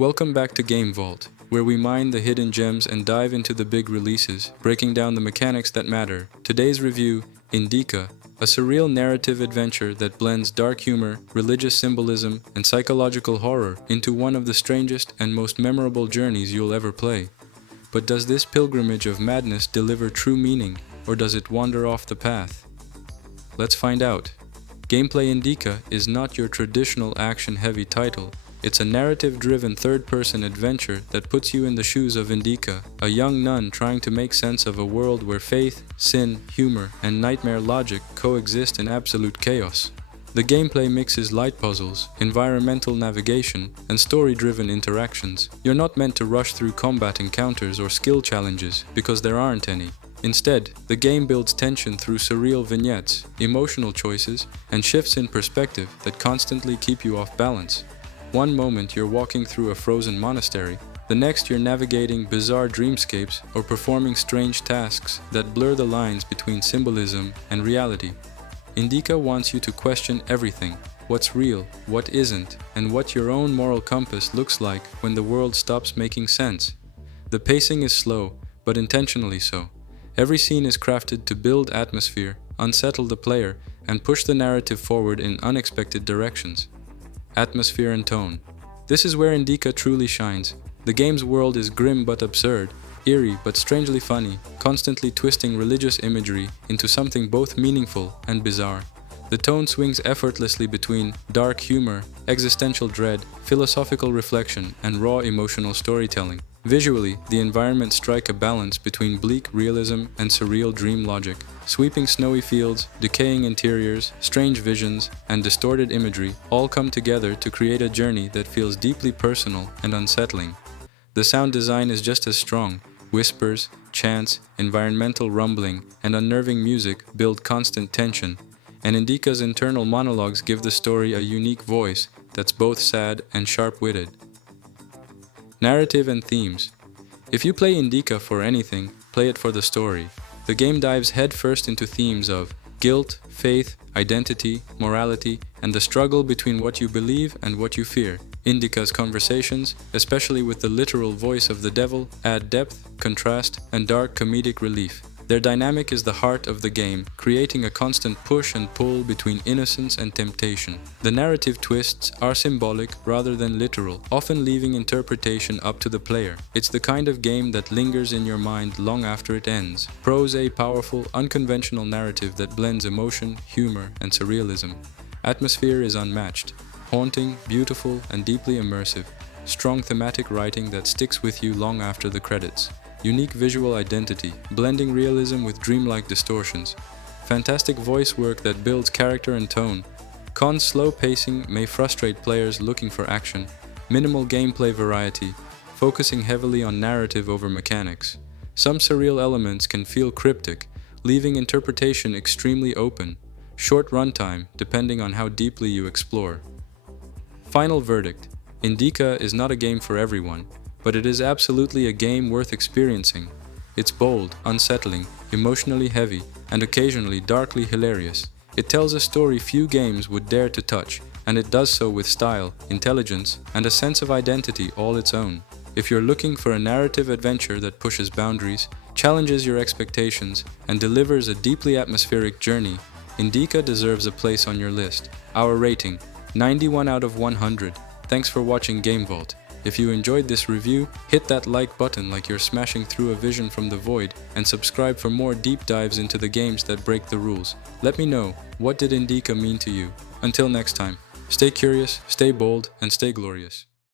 Welcome back to Game Vault, where we mine the hidden gems and dive into the big releases, breaking down the mechanics that matter. Today's review, Indika, a surreal narrative adventure that blends dark humor, religious symbolism, and psychological horror into one of the strangest and most memorable journeys you'll ever play. But does this pilgrimage of madness deliver true meaning, or does it wander off the path? Let's find out. Gameplay Indika is not your traditional action-heavy title. It's a narrative-driven third-person adventure that puts you in the shoes of Indika, a young nun trying to make sense of a world where faith, sin, humor, and nightmare logic coexist in absolute chaos. The gameplay mixes light puzzles, environmental navigation, and story-driven interactions. You're not meant to rush through combat encounters or skill challenges, because there aren't any. Instead, the game builds tension through surreal vignettes, emotional choices, and shifts in perspective that constantly keep you off balance. One moment you're walking through a frozen monastery, the next you're navigating bizarre dreamscapes or performing strange tasks that blur the lines between symbolism and reality. Indika wants you to question everything: what's real, what isn't, and what your own moral compass looks like when the world stops making sense. The pacing is slow, but intentionally so. Every scene is crafted to build atmosphere, unsettle the player, and push the narrative forward in unexpected directions. Atmosphere and tone. This is where Indika truly shines. The game's world is grim but absurd, eerie but strangely funny, constantly twisting religious imagery into something both meaningful and bizarre. The tone swings effortlessly between dark humor, existential dread, philosophical reflection, and raw emotional storytelling. Visually, the environments strike a balance between bleak realism and surreal dream logic. Sweeping snowy fields, decaying interiors, strange visions, and distorted imagery all come together to create a journey that feels deeply personal and unsettling. The sound design is just as strong. Whispers, chants, environmental rumbling, and unnerving music build constant tension, and Indika's internal monologues give the story a unique voice that's both sad and sharp-witted. Narrative and themes. If you play Indika for anything, play it for the story. The game dives headfirst into themes of guilt, faith, identity, morality, and the struggle between what you believe and what you fear. Indika's conversations, especially with the literal voice of the devil, add depth, contrast, and dark comedic relief. Their dynamic is the heart of the game, creating a constant push and pull between innocence and temptation. The narrative twists are symbolic rather than literal, often leaving interpretation up to the player. It's the kind of game that lingers in your mind long after it ends. Prose: a powerful, unconventional narrative that blends emotion, humor, and surrealism. Atmosphere is unmatched, haunting, beautiful, and deeply immersive. Strong thematic writing that sticks with you long after the credits. Unique visual identity, blending realism with dreamlike distortions. Fantastic voice work that builds character and tone. Cons: slow pacing may frustrate players looking for action. Minimal gameplay variety, focusing heavily on narrative over mechanics. Some surreal elements can feel cryptic, leaving interpretation extremely open. Short runtime, depending on how deeply you explore. Final verdict: Indika is not a game for everyone, but it is absolutely a game worth experiencing. It's bold, unsettling, emotionally heavy, and occasionally darkly hilarious. It tells a story few games would dare to touch, and it does so with style, intelligence, and a sense of identity all its own. If you're looking for a narrative adventure that pushes boundaries, challenges your expectations, and delivers a deeply atmospheric journey, Indika deserves a place on your list. Our rating: 91 out of 100. Thanks for watching Game Vault. If you enjoyed this review, hit that like button like you're smashing through a vision from the void, and subscribe for more deep dives into the games that break the rules. Let me know, what did Indika mean to you? Until next time, stay curious, stay bold, and stay glorious.